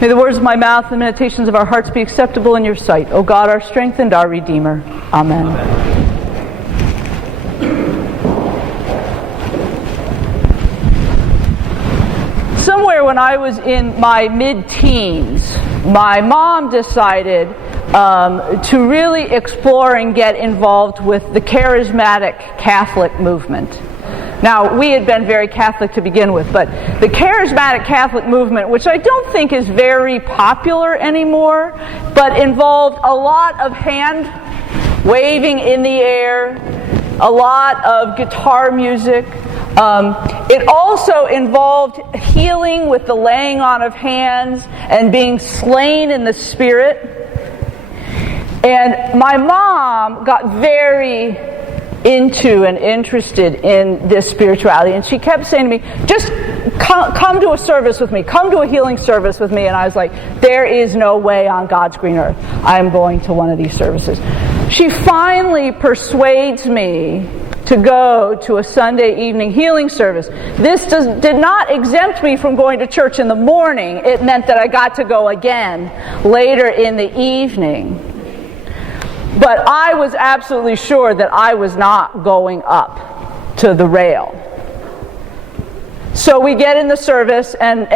May the words of my mouth and the meditations of our hearts be acceptable in your sight, O God, our strength and our Redeemer. Amen. Somewhere when I was in my mid-teens, my mom decided to really explore and get involved with the charismatic Catholic movement. Now, we had been very Catholic to begin with, but the charismatic Catholic movement, which I don't think is very popular anymore, but involved a lot of hand waving in the air, a lot of guitar music. It also involved healing with the laying on of hands and being slain in the Spirit. And my mom got very into and interested in this spirituality, and she kept saying to me, just come to a service with me, come to a healing service with me. And I was like, there is no way on God's green earth I'm going to one of these services. She finally persuades me to go to a Sunday evening healing service. This did not exempt me from going to church in the morning. It meant that I got to go again later in the evening. But I was absolutely sure that I was not going up to the rail. So we get in the service, and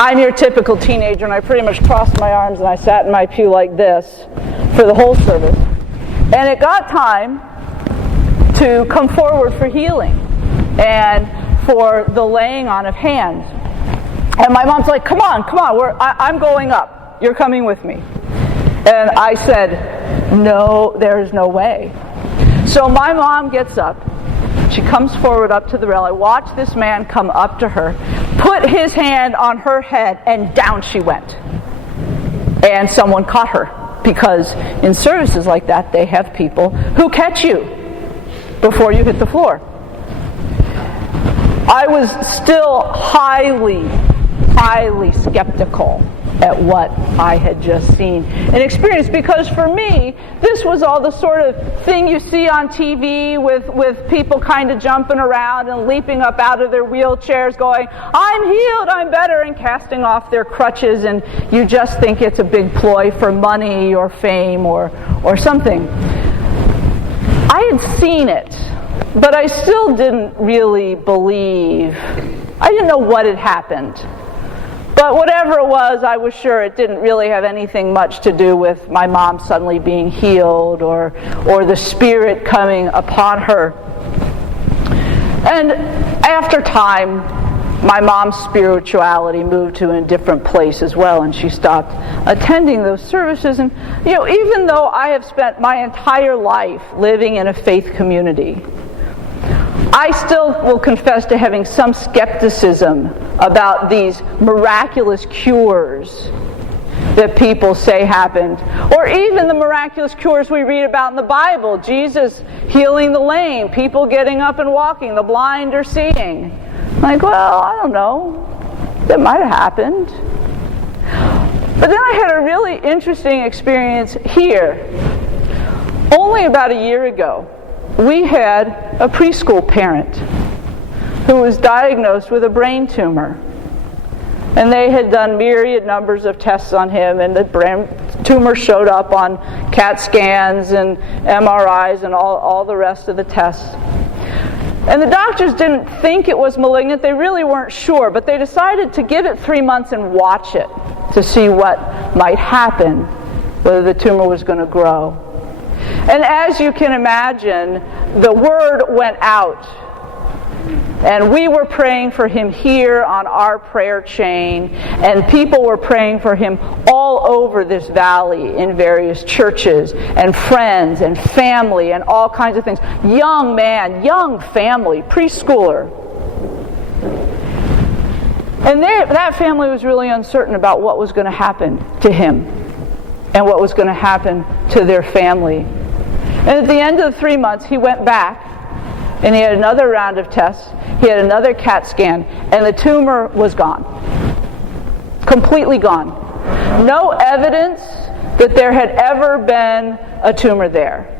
I'm your typical teenager, and I pretty much crossed my arms and I sat in my pew like this for the whole service. And it got time to come forward for healing and for the laying on of hands. And my mom's like, come on, I'm going up. You're coming with me. And I said, no, there's no way. So my mom gets up. She comes forward up to the rail. I watch this man come up to her, put his hand on her head, and down she went. And someone caught her, because in services like that, they have people who catch you before you hit the floor. I was still highly skeptical at what I had just seen and experienced, because for me, this was all the sort of thing you see on TV with people kind of jumping around and leaping up out of their wheelchairs going, I'm healed, I'm better, and casting off their crutches, and you just think it's a big ploy for money or fame or something. I had seen it, but I still didn't really believe. I didn't know what had happened. But whatever it was, I was sure it didn't really have anything much to do with my mom suddenly being healed or the Spirit coming upon her. And after time, my mom's spirituality moved to a different place as well, and she stopped attending those services. And even though I have spent my entire life living in a faith community, I still will confess to having some skepticism about these miraculous cures that people say happened, or even the miraculous cures we read about in the Bible. Jesus healing the lame, people getting up and walking, the blind are seeing. Like, well, I don't know. That might have happened. But then I had a really interesting experience here. Only about a year ago, we had a preschool parent who was diagnosed with a brain tumor. And they had done myriad numbers of tests on him, and the brain tumor showed up on CAT scans and MRIs and all the rest of the tests. And the doctors didn't think it was malignant. They really weren't sure, but they decided to give it 3 months and watch it to see what might happen, whether the tumor was going to grow. And as you can imagine, the word went out. And we were praying for him here on our prayer chain, and people were praying for him all over this valley in various churches and friends and family and all kinds of things. Young man, young family, preschooler. And that family was really uncertain about what was going to happen to him and what was going to happen to their family. And at the end of the 3 months, he went back and he had another round of tests. He had another CAT scan, and the tumor was gone. Completely gone. No evidence that there had ever been a tumor there.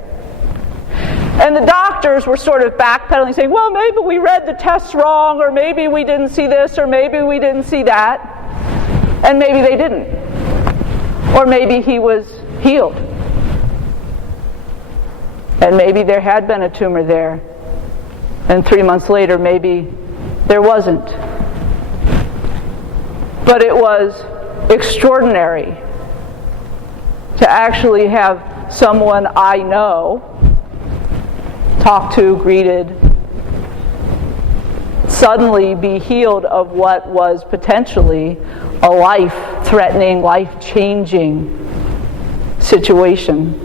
And the doctors were sort of backpedaling, saying, well, maybe we read the tests wrong, or maybe we didn't see this, or maybe we didn't see that. And maybe they didn't. Or maybe he was healed. And maybe there had been a tumor there. And 3 months later, maybe there wasn't. But it was extraordinary to actually have someone I know, talked to, greeted, suddenly be healed of what was potentially a life-threatening, life-changing situation.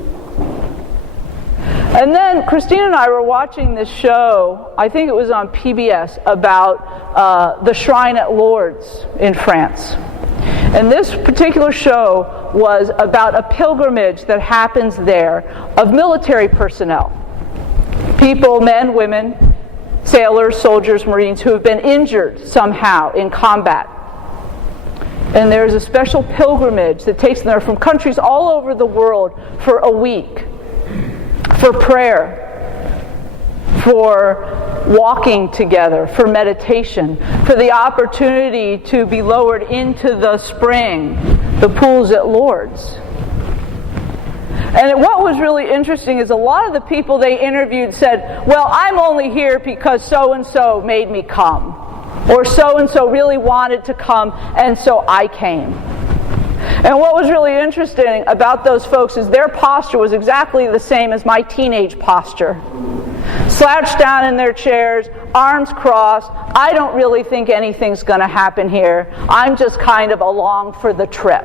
And then Christine and I were watching this show, I think it was on PBS, about the Shrine at Lourdes in France. And this particular show was about a pilgrimage that happens there of military personnel. People, men, women, sailors, soldiers, Marines, who have been injured somehow in combat. And there's a special pilgrimage that takes them there from countries all over the world for a week. For prayer, for walking together, for meditation, for the opportunity to be lowered into the spring, the pools at Lourdes. And what was really interesting is a lot of the people they interviewed said, well, I'm only here because so-and-so made me come. Or so-and-so really wanted to come, and so I came. And what was really interesting about those folks is their posture was exactly the same as my teenage posture. Slouched down in their chairs, arms crossed. I don't really think anything's going to happen here. I'm just kind of along for the trip.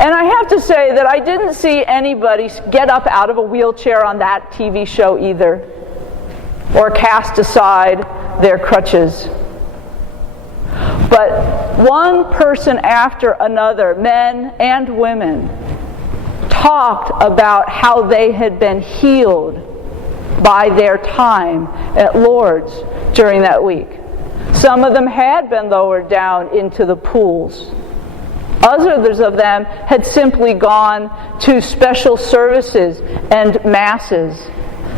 And I have to say that I didn't see anybody get up out of a wheelchair on that TV show either, or cast aside their crutches. But one person after another, men and women, talked about how they had been healed by their time at Lourdes during that week. Some of them had been lowered down into the pools. Others of them had simply gone to special services and masses.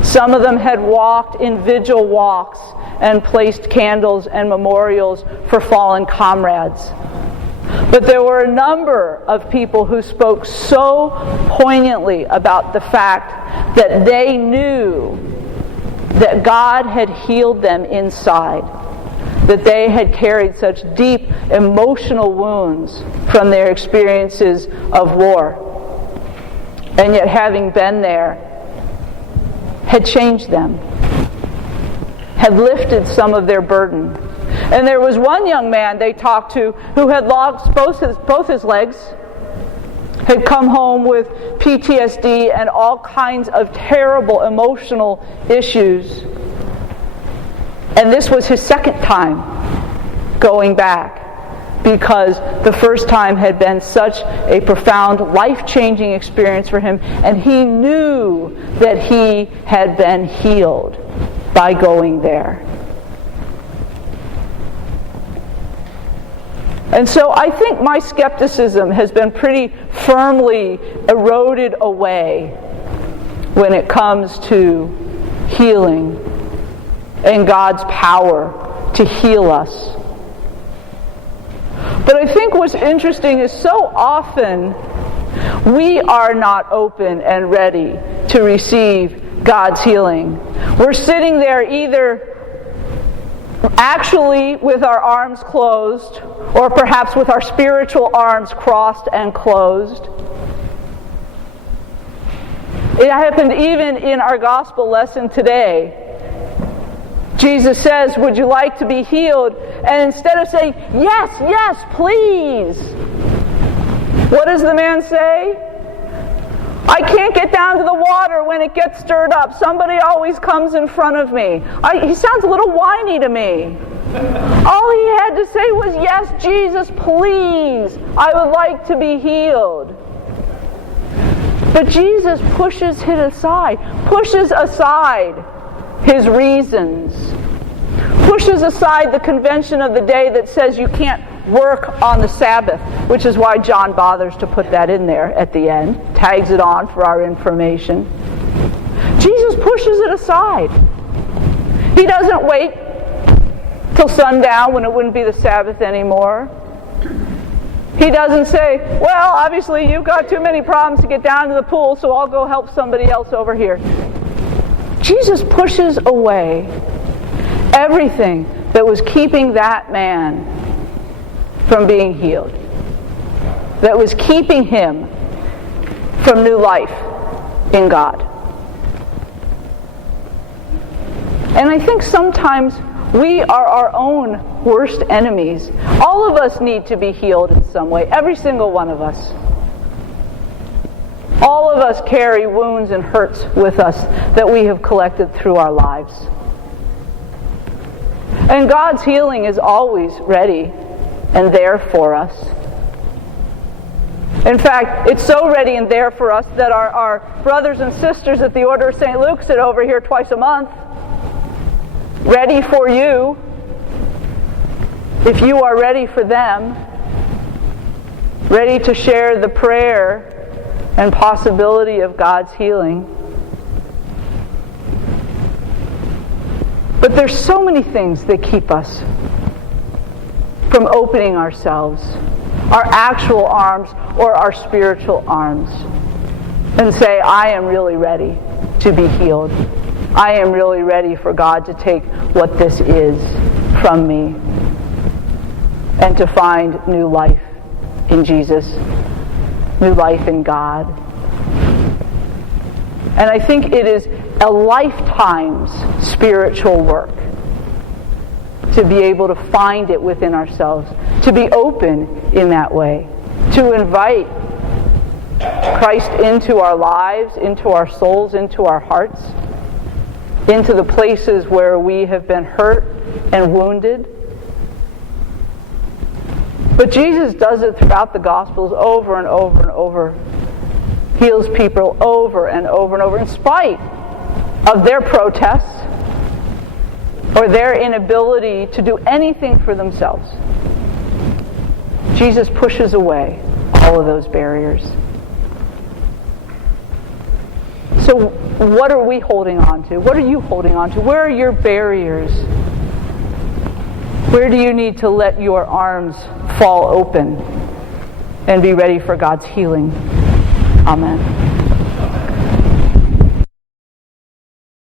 Some of them had walked in vigil walks and placed candles and memorials for fallen comrades. But there were a number of people who spoke so poignantly about the fact that they knew that God had healed them inside, that they had carried such deep emotional wounds from their experiences of war. And yet, having been there, had changed them, had lifted some of their burden. And there was one young man they talked to who had lost both his legs, had come home with PTSD and all kinds of terrible emotional issues. And this was his second time going back, because the first time had been such a profound, life-changing experience for him, and he knew that he had been healed by going there. And so I think my skepticism has been pretty firmly eroded away when it comes to healing and God's power to heal us. But I think what's interesting is so often we are not open and ready to receive God's healing. We're sitting there either actually with our arms closed, or perhaps with our spiritual arms crossed and closed. It happened even in our gospel lesson today. Jesus says, "Would you like to be healed?" And instead of saying, "Yes, yes, please," what does the man say? "I can't get down to the water when it gets stirred up. Somebody always comes in front of me." He sounds a little whiny to me. All he had to say was, "Yes, Jesus, please. I would like to be healed." But Jesus pushes it aside, pushes aside his reasons, pushes aside the convention of the day that says you can't work on the Sabbath, which is why John bothers to put that in there at the end, tags it on for our information. Jesus pushes it aside. He doesn't wait till sundown when it wouldn't be the Sabbath anymore. He doesn't say, well, obviously you've got too many problems to get down to the pool, so I'll go help somebody else over here. Jesus pushes away everything that was keeping that man from being healed, that was keeping him from new life in God. And I think sometimes we are our own worst enemies. All of us need to be healed in some way, every single one of us. All of us carry wounds and hurts with us that we have collected through our lives. And God's healing is always ready and there for us. In fact, it's so ready and there for us that our brothers and sisters at the Order of St. Luke sit over here twice a month, ready for you, if you are ready for them, ready to share the prayer and possibility of God's healing. But there's so many things that keep us from opening ourselves, our actual arms or our spiritual arms, and say, I am really ready to be healed. I am really ready for God to take what this is from me and to find new life in Jesus, new life in God. And I think it is a lifetime's spiritual work to be able to find it within ourselves, to be open in that way, to invite Christ into our lives, into our souls, into our hearts, into the places where we have been hurt and wounded. But Jesus does it throughout the Gospels over and over and over. Heals people over and over and over in spite of their protests or their inability to do anything for themselves. Jesus pushes away all of those barriers. So what are we holding on to? What are you holding on to? Where are your barriers? Where do you need to let your arms fall open and be ready for God's healing? Amen.